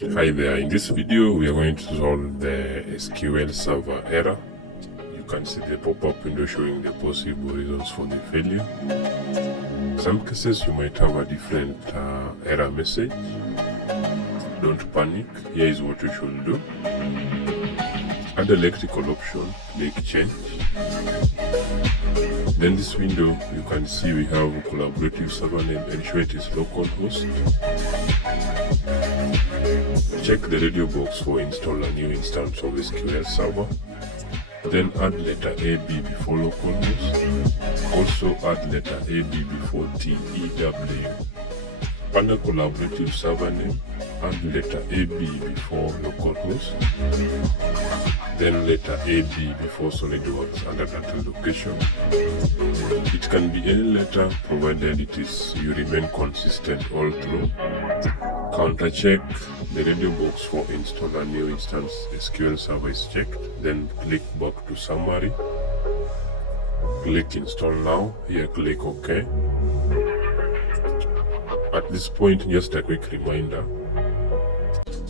Hi there, in this video we are going to solve the SQL Server error. You can see the pop-up window showing the possible reasons for the failure. In some cases you might have a different error message. Don't panic, here is what you should do. Add electrical option, click change. Then this window you can see we have collaborative server name, ensure it is localhost. Check the radio box for install a new instance of SQL Server. Then add letter AB before localhost. Also add letter AB before TEW. Under collaborative server name, add letter AB before localhost. Then letter AB before SolidWorks under data location. It can be any letter provided you remain consistent all through. Counter check the radio box for install a new instance SQL Server is checked. Then click back to summary. Click install now. Here click OK. At this point, just a quick reminder.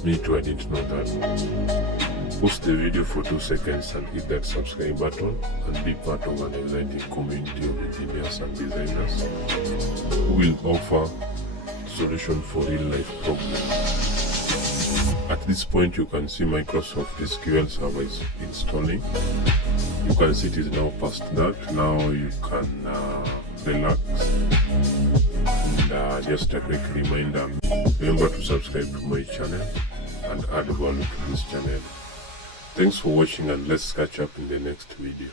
Me too, I didn't know that. Pause the video for 2 seconds and hit that subscribe button and be part of an exciting community of engineers and designers who will offer solution for real life problems. At this point you can see Microsoft SQL Server is installing. You can see it is now past that. Now you can relax. And just a quick reminder, remember to subscribe to my channel and add value to this channel. Thanks for watching, and let's catch up in the next video.